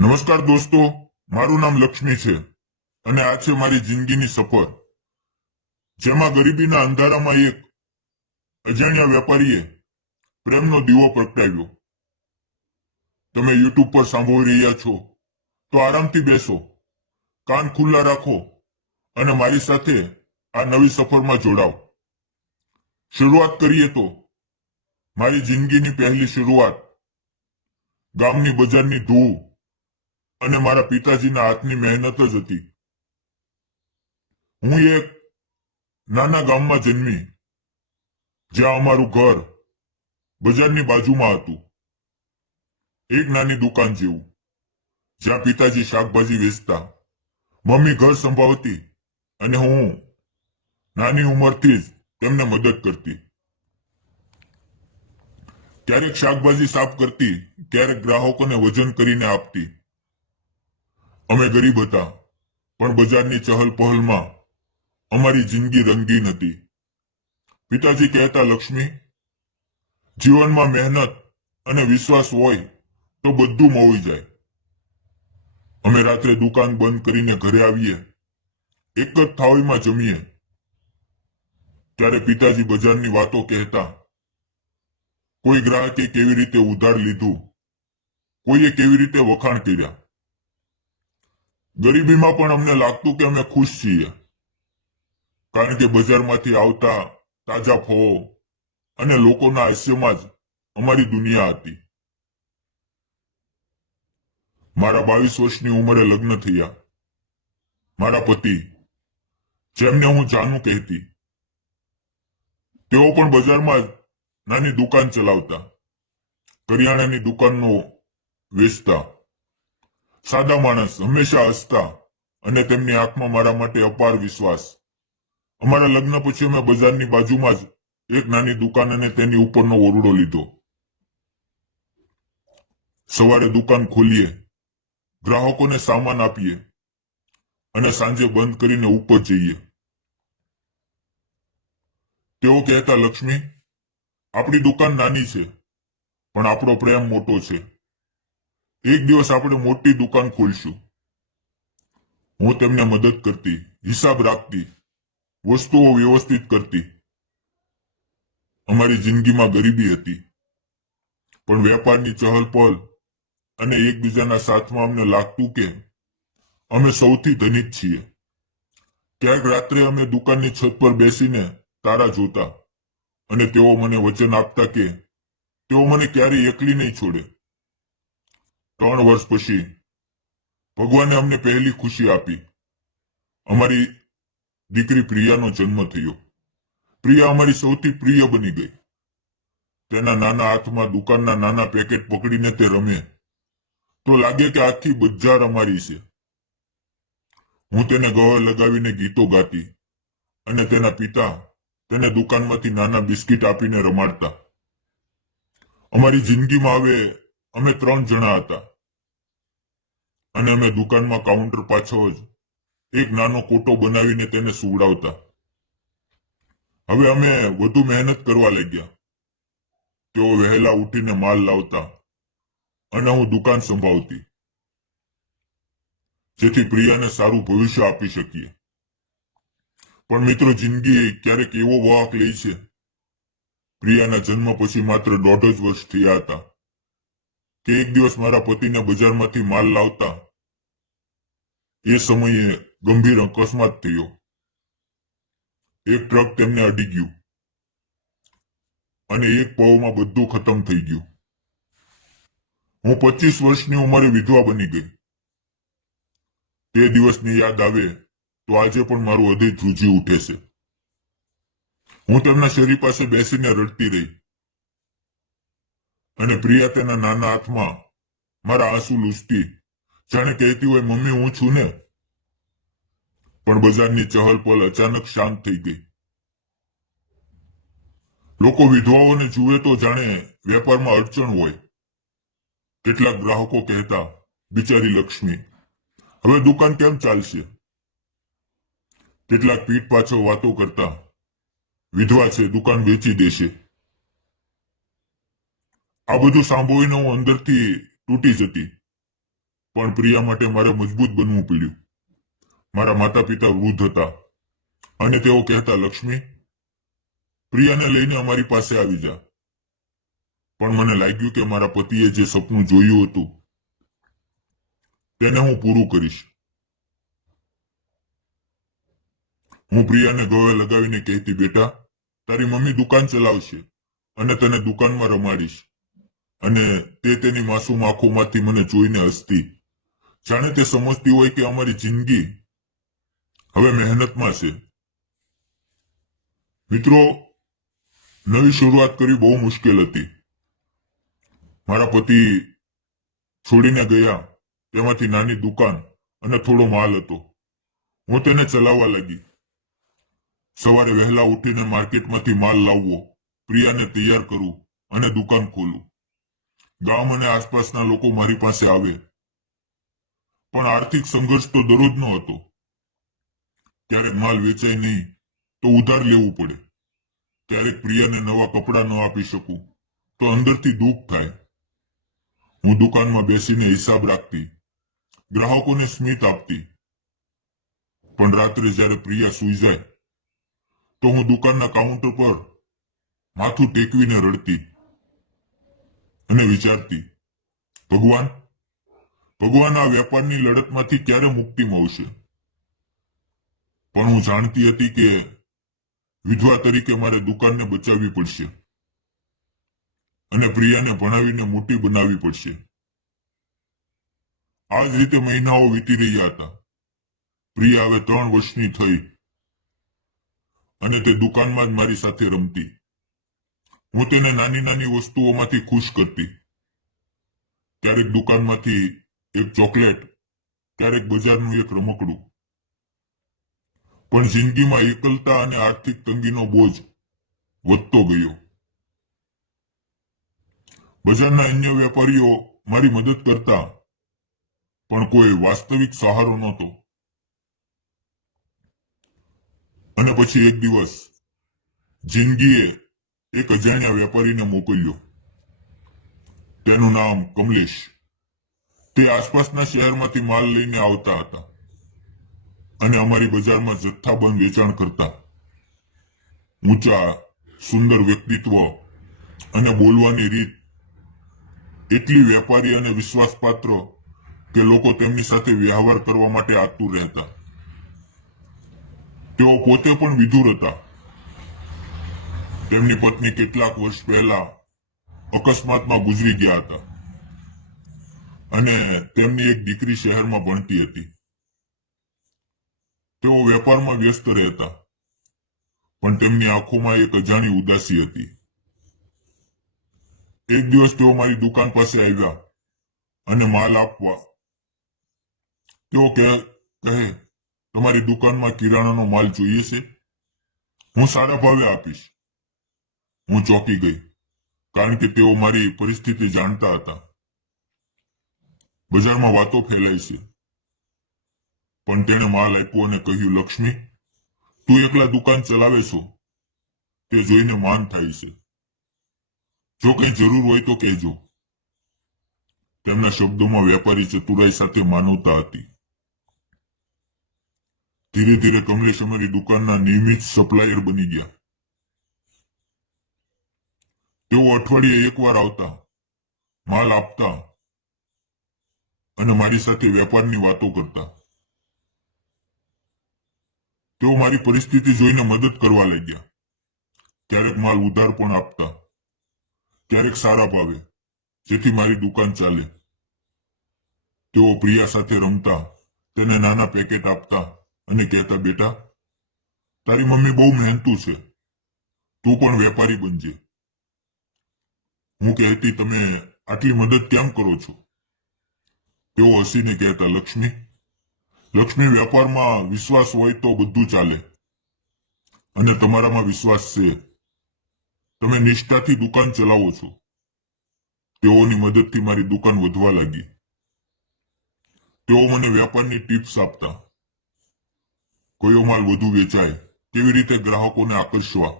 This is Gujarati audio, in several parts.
નમસ્કાર દોસ્તો, મારું નામ લક્ષ્મી છે અને આ છે મારી જિંદગીની સફર, જેમાં ગરીબીના અંધારામાં એક અજાણ્યા વેપારીએ પ્રેમનો દીવો પ્રગટાવ્યો. તમે યુટ્યુબ પર સાંભળી રહ્યા છો તો આરામથી બેસો, કાન ખુલ્લા રાખો અને મારી સાથે આ નવી સફરમાં જોડાઓ. શરૂઆત કરીએ તો મારી જિંદગીની પહેલી શરૂઆત ગામની બજારની ધૂળ અને મારા પિતાજીના હાથની મહેનત જ હતી. હું એક નાના ગામમાં જન્મી, જ્યાં અમારું ઘર બજારની બાજુમાં હતું. એક નાની દુકાન જેવું, જ્યાં પિતાજી શાકભાજી વેચતા, મમ્મી ઘર સંભાળતી અને હું નાની ઉંમરથી જ તેમને મદદ કરતી. ક્યારેક શાકભાજી સાફ કરતી, ક્યારેક ગ્રાહકોને વજન કરીને આપતી. અમે ગરીબ હતા, પણ બજારની ચહલ પહલમાં અમારી જિંદગી રંગીન હતી. પિતાજી કહેતા, લક્ષ્મી, જીવનમાં મહેનત અને વિશ્વાસ હોય તો બધું મળી જાય. અમે રાત્રે દુકાન બંધ કરીને ઘરે આવીએ, એક જ થાળીમાં જમીએ. ત્યારે પિતાજી બજારની વાતો કહેતા. કોઈ ગ્રાહકે કેવી રીતે ઉધાર લીધું, કોઈએ કેવી રીતે વખાણ કર્યા. ગરીબીમાં પણ અમને લાગતું કે અમે ખુશ છીએ, કારણ કે બજારમાંથી આવતા તાજા ફળો અને લોકોના હાસ્યમાં જ અમારી દુનિયા હતી. મારા 22 વર્ષની ઉંમરે લગ્ન થયા. મારા પતિ, જેમને હું જાનુ કહેતી, તેઓ પણ બજારમાં જ નાની દુકાન ચલાવતા, કરિયાણાની દુકાનનો વેચતા. સાદા માણસ, હંમેશા હસતા અને તેમની આંખમાં મારા માટે અપાર વિશ્વાસ. અમારા લગ્ન પછી અમે બજારની બાજુમાં જ એક નાની દુકાન અને તેની ઉપરનો ઓરડો લીધો. સવારે દુકાન ખોલીએ, ગ્રાહકોને સામાન આપીએ અને સાંજે બંધ કરીને ઉપર જઈએ. તેઓ કહેતા, લક્ષ્મી, આપણી દુકાન નાની છે, પણ આપણો પ્રેમ મોટો છે. એક દિવસ આપણે મોટી દુકાન ખોલશું. હું તેમને મદદ કરતી, હિસાબ રાખતી, વસ્તુઓ વ્યવસ્થિત કરતી. અમારી જિંદગીમાં ગરીબી હતી, પણ વેપારની ચહલ-પહલ અને એકબીજાના સાથમાં અમને લાગતું કે અમે સૌથી ધનિક છીએ. ક્યાંક રાત્રે અમે દુકાનની છત પર બેસીને તારા જોતા અને તેઓ મને વચન આપતા કે તેઓ મને ક્યારેય એકલી નહીં છોડે. 3 વર્ષ પછી ભગવાને અમને પહેલી ખુશી આપી. અમારી દીકરી પ્રિયાનો જન્મ થયો. પ્રિયા અમારી સૌથી પ્રિય બની ગઈ. તેના નાના હાથમાં દુકાનના નાના પેકેટ પકડીને તે રમે તો લાગે કે આખી બજાર અમારી છે. હું તેને ગળે લગાવીને ગીતો ગાતી અને તેના પિતા તેને દુકાનમાંથી નાના બિસ્કિટ આપીને રમાડતા. અમારી જિંદગીમાં હવે અમે 3 જણા હતા અને અમે દુકાનમાં કાઉન્ટર પાછળ જ એક નાનો કોટો બનાવીને તેને સુવડાવતા. હવે અમે વધુ મહેનત કરવા લાગ્યા. તેઓ વહેલા ઉઠીને માલ લાવતા અને હું દુકાન સંભાળતી, જેથી પ્રિયાને સારું ભવિષ્ય આપી શકીએ. પણ મિત્રો, જિંદગી ક્યારેક એવો વાંક લે છે. પ્રિયાના જન્મ પછી માત્ર 1.5 જ વર્ષ થયા હતા કે એક દિવસ મારા પતિને બજારમાંથી માલ લાવતા એ સમયે ગંભીર અકસ્માત થયો. એક ટ્રક તેમને અડી ગયું અને એક પળમાં બધું ખતમ થઈ ગયું. હું 25 વર્ષની ઉંમરે વિધવા બની ગઈ. તે દિવસની યાદ આવે તો આજે પણ મારું હૃદય ધ્રુજી ઉઠે છે. હું તેમના શરીર પાસે બેસીને રડતી રહી અને પ્રિયા તેના નાના હાથમાં મારા આંસુ લૂછતી, જાણે કહેતી હોય, મમ્મી, હું છું ને. પણ બજારની ચહલ-પહલ અચાનક શાંત થઈ ગઈ. લોકો વિધવાઓને જુએ તો જાણે વેપારમાં અડચણ હોય. કેટલાક ગ્રાહકો કહેતા, બિચારી લક્ષ્મી, હવે દુકાન કેમ ચાલશે? કેટલાક પીઠ પાછળ વાતો કરતા, વિધવા છે, દુકાન વેચી દેશે. આ બધું સાંભળીને હું અંદરથી તૂટી જતી. પણ પ્રિયા માટે મારે મજબૂત બનવું પડ્યું. મારા માતા પિતા વૃદ્ધ હતા અને તેઓ કહેતા, લક્ષ્મી, પ્રિયાને લઈને અમારી પાસે આવી જા. પણ મને લાગ્યું કે મારા પતિએ જે સપનું જોયું હતું તેને હું પૂરું કરીશ. હું પ્રિયાને ગળે લગાવીને કહેતી, બેટા, તારી મમ્મી દુકાન ચલાવશે અને તને દુકાનમાં રમાડીશ. અને તે તેની માસૂમ આંખોમાંથી મને જોઈને હસતી, જાણે તે સમજતી હોય કે અમારી જિંદગી હવે મહેનતમાં છે. મિત્રો, નવી શરૂઆત કરવી બહુ મુશ્કેલ હતી. મારા પતિ છોડીને ગયા, તેમાંથી નાની દુકાન અને થોડો માલ હતો. હું તેને ચલાવવા લાગી. સવારે વહેલા ઉઠીને માર્કેટમાંથી માલ લાવવો, પ્રિયાને તૈયાર કરવું અને દુકાન ખોલવું. ગામ અને આસપાસના લોકો મારી પાસે આવે. પણ આર્થિક સંઘર્ષ તો દરરોજનો હતો. ક્યારેક માલ વેચાય નહીં તો ઉધાર લેવું પડે. ક્યારેક પ્રિયાને નવા કપડાં ન આપી શકું તો અંદરથી દુઃખ થાય. હું દુકાનમાં બેસીને હિસાબ રાખતી, ગ્રાહકોને સ્મિત આપતી. પણ રાત્રે જ્યારે પ્રિયા સૂઈ જાય તો હું દુકાનના કાઉન્ટર પર માથું ટેકવીને રડતી અને વિચારતી, ભગવાન આ વેપારની લડતમાંથી ક્યારે મુક્તિ મળશે. પણ હું જાણતી હતી કે વિધવા તરીકે મારે દુકાનને બચાવવી પડશે અને પ્રિયાને ભણાવીને મોટી બનાવવી પડશે. આ જ રીતે મહિનાઓ વીતી રહ્યા હતા. પ્રિયા હવે 3 વર્ષની થઈ અને તે દુકાનમાં જ મારી સાથે રમતી. હું તેને નાની નાની વસ્તુઓમાંથી ખુશ કરતી. ક્યારેક દુકાનમાંથી એક ચોકલેટ, ક્યારેક બજારનું એક રમકડું. પણ જિંદગીમાં એકલતા અને આર્થિક તંગીનો બોજ વધતો ગયો. બજારના અન્ય વેપારીઓ મારી મદદ કરતા, પણ કોઈ વાસ્તવિક સહારો નહોતો. અને પછી એક દિવસ જિંદગીએ એક અજાણ્યા વેપારીને મોકલ્યો. તેનું નામ કમલેશ. તે આસપાસના શહેરમાંથી માલ લઈને આવતા હતા અને અમારી બજારમાં જથ્થાબંધ વેચાણ કરતા. ઊંચા, સુંદર વ્યક્તિત્વ અને બોલવાની રીત એટલી વેપારી અને વિશ્વાસપાત્ર કે લોકો તેમની સાથે વ્યવહાર કરવા માટે આતુર રહેતા. તેઓ પોતે પણ વિધુર હતા. તેમની પત્ની કેટલાક વર્ષ પહેલા અકસ્માતમાં ગુજરી ગયા હતા અને તેમની એક દીકરી શહેરમાં ભણતી હતી. તેઓ વેપારમાં વ્યસ્ત રહેતા, પણ તેમની આંખોમાં એક અજાણી ઉદાસી હતી. એક દિવસ તેઓ મારી દુકાન પાસે આવ્યા અને માલ આપવા. તેઓ કહે, તમારી દુકાનમાં કિરાણાનો માલ જોઈએ છે? હું સારા ભાવે આપીશ. હું ચોંકી ગઈ, કારણ કે તેઓ મારી પરિસ્થિતિ જાણતા હતા. બજારમાં વાતો ફેલાય છે, પણ તેણે માલ આપ્યો અને કહ્યું, લક્ષ્મી, તું એકલા દુકાન ચલાવે છો તે જોઈને માન થાય છે. જો કંઈ જરૂર હોય તો કહેજો. તેમના શબ્દોમાં વેપારી ચતુરાઈ સાથે માનવતા હતી. ધીરે ધીરે કમલેશ અમારી દુકાનના નિયમિત સપ્લાયર બની ગયા. તેઓ અઠવાડિયે એકવાર આવતા, માલ આપતા અને મારી સાથે વેપારની વાતો કરતા. તેઓ મારી પરિસ્થિતિ જોઈને મદદ કરવા લાગ્યા. ક્યારેક માલ ઉધાર પણ આપતા, ક્યારેક સારા ભાવે, જેથી મારી દુકાન ચાલે. તેઓ પ્રિયા સાથે રમતા, તેને નાના પેકેટ આપતા અને કહેતા, બેટા, તારી મમ્મી બહુ મહેનતુ છે, તું પણ વેપારી બનજે. હું કહેતી, તમે આટલી મદદ કેમ કરો છો? તેઓ હસીને કહેતા, લક્ષ્મી, વેપારમાં વિશ્વાસ હોય તો બધું ચાલે, અને તમારામાં વિશ્વાસ છે. તમે નિષ્ઠાથી દુકાન ચલાવો છો. તેઓની મદદથી મારી દુકાન વધવા લાગી. તેઓ મને વેપારની ટિપ્સ આપતા. કયો માલ વધુ વેચાય, કેવી રીતે ગ્રાહકોને આકર્ષવા.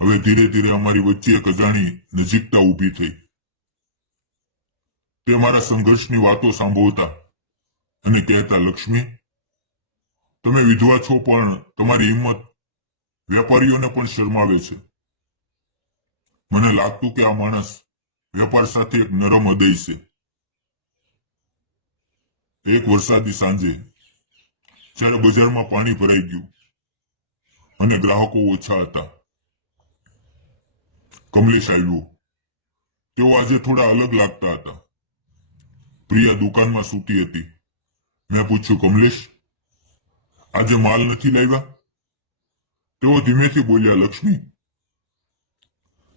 હવે ધીરે ધીરે અમારી વચ્ચે એક અજાણી નજીકતા ઊભી થઈ. તે મારા સંઘર્ષની વાતો સાંભળતા અને કહેતા, લક્ષ્મી, તમે વિધવા છો, પણ તમારી હિંમત વેપારીઓને પણ શરમાવે છે. મને લાગતું કે આ માણસ વેપાર સાથે એક નરમ હૃદય છે. એક વરસાદી સાંજે જ્યારે બજારમાં પાણી ભરાઈ ગયું અને ગ્રાહકો ઓછા હતા, કમલેશ આવ્યો. તેઓ આજે થોડા અલગ લાગતા હતા. પ્રિયા દુકાનમાં સૂતી હતી. મેં પૂછ્યું, કમલેશ, આજે માલ નથી લાવ્યા? તેઓ ધીમેથી બોલ્યા,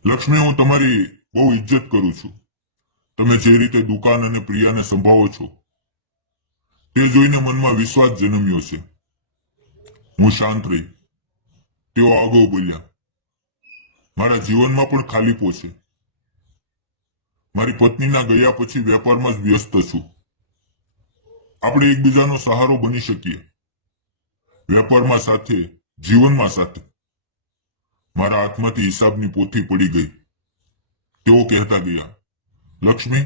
લક્ષ્મી, હું તમારી બહુ ઇજ્જત કરું છું. તમે જે રીતે દુકાન અને પ્રિયાને સંભાળો છો તે જોઈને મનમાં વિશ્વાસ જન્મ્યો છે. હું શાંત રહી. તેઓ આગળ બોલ્યા, મારા જીવનમાં પણ ખાલીપો છે. મારી પત્નીના ગયા પછી વેપારમાં જ વ્યસ્ત છું. આપણે એકબીજાનો સહારો બની શકીએ, વેપારમાં સાથે, જીવનમાં સાથે. મારા હાથમાંથી હિસાબની પોથી પડી ગઈ. તેઓ કહેતા ગયા, લક્ષ્મી,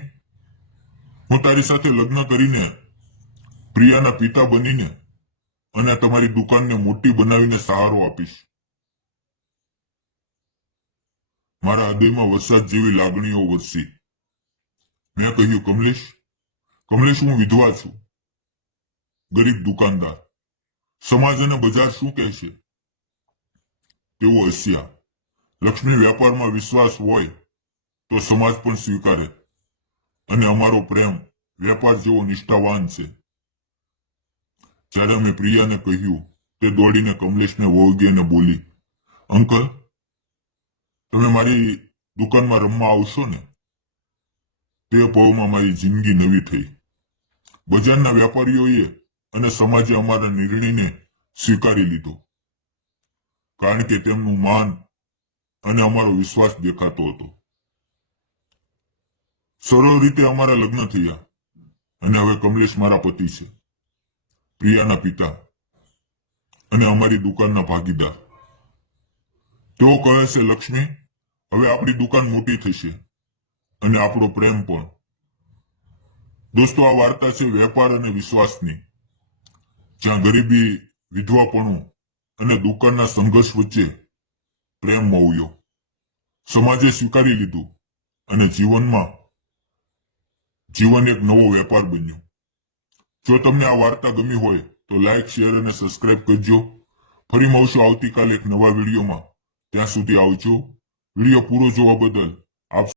હું તારી સાથે લગ્ન કરીને, પ્રિયાના પિતા બનીને અને તમારી દુકાનને મોટી બનાવીને સહારો આપીશ. મારા હૃદયમાં વરસાદ જેવી લાગણીઓ વરસી. મેં કહ્યું, કમલેશ, હું વિધવા છું, ગરીબ દુકાનદાર. સમાજ અને બજાર શું કહેશે? તેઓ હસ્યા. લક્ષ્મી, વેપારમાં વિશ્વાસ હોય તો સમાજ પણ સ્વીકારે, અને અમારો પ્રેમ વેપાર જેવો નિષ્ઠાવાન છે. જ્યારે મેં પ્રિયાને કહ્યું, તે દોડીને કમલેશને વળગી અને બોલી, અંકલ, તમે મારી દુકાનમાં રમવા આવશો ને? તે પળમાં મારી જિંદગી નવી થઈ. બજારના વેપારીઓએ અને સમાજે અમારા નિર્ણયને સ્વીકારી લીધો, કારણ કે તેમનું માન અને અમારો વિશ્વાસ દેખાતો હતો. સરળ રીતે અમારા લગ્ન થયા અને હવે કમલેશ મારા પતિ છે, પ્રિયાના પિતા અને અમારી દુકાનના ભાગીદાર. તેઓ કહે છે, લક્ષ્મી, હવે આપણી દુકાન મોટી થશે અને આપણો પ્રેમ પણ. દોસ્તો, આ વાર્તા છે વેપાર અને વિશ્વાસની, જ્યાં ગરીબી, વિધવાપણું અને દુકાનના સંઘર્ષ વચ્ચે પ્રેમ મોવ્યો. સમાજે સ્વીકારી લીધું અને જીવન એક નવો વેપાર બન્યો. જો તમને આ વાર્તા ગમી હોય તો લાઈક, શેર અને સબસ્ક્રાઇબ કરજો. ફરી મળશું આવતીકાલે એક નવા વિડીયોમાં. ત્યાં સુધી આવજો. વિડીયો પૂરો જોવા બદલ આપ